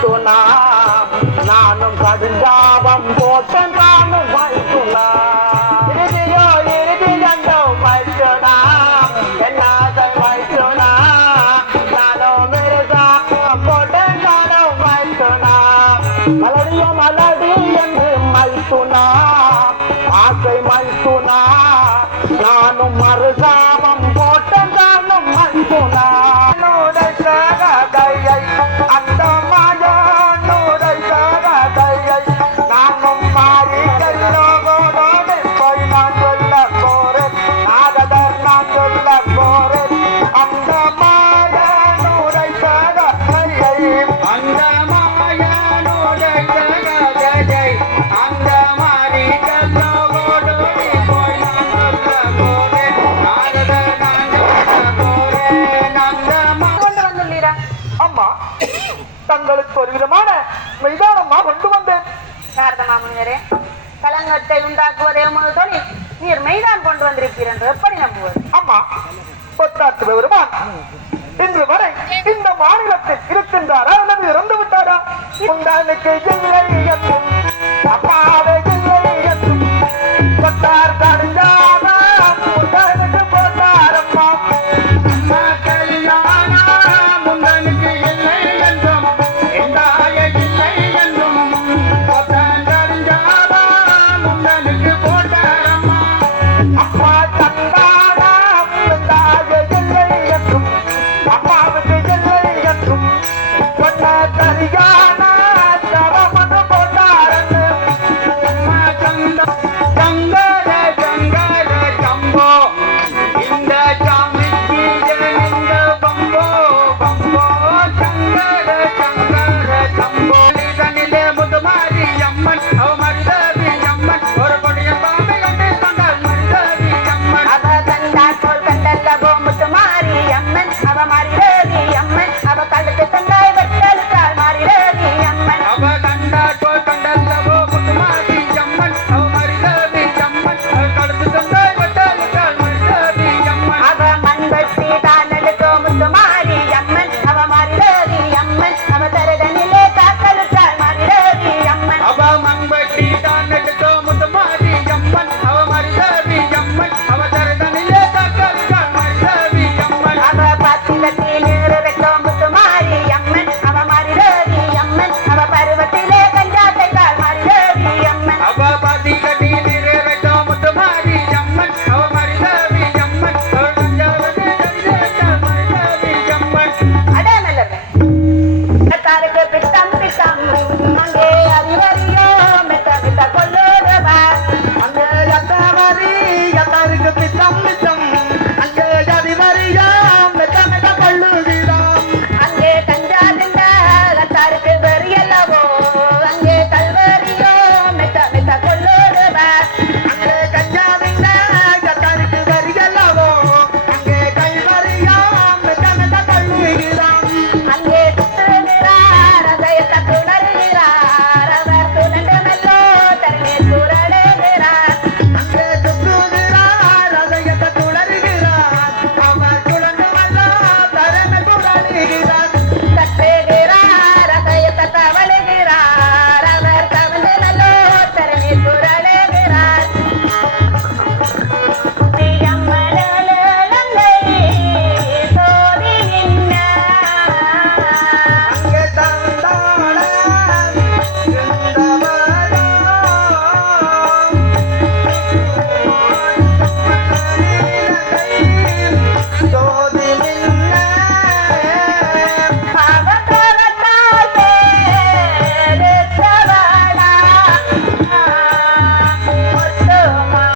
வைத்துனா நானும் கடுஞ்சாபம் போட்டேன் நானும் வைத்துனா இறுதியோ இறுதி கண்டோ மைத்துனா எல்லாத்தை மைத்துனா நானும் மிருகாபம் போட்டேன் நானும் மைத்துனா மலடியோ மலடி என்று மைத்துனா ஆசை மைத்துனா நானும் மறுசாபம் தங்களுக்கு ஒரு விதமான மைதானமா கொண்டு வந்தேன். நாரத மாமுனிவரே கலங்கத்தை உண்டாக்குவதே உமது தொழில். நீர் மெய்தான் கொண்டு வந்திருப்பீர் என்று எப்படி நம்புவது? அம்மா பொத்தாத்து பெருமான் இன்று வரை இந்த மாநிலத்தில் இருக்கின்றாரா அல்லது இறந்து விட்டாரா உண்டானுக்கு இல்லை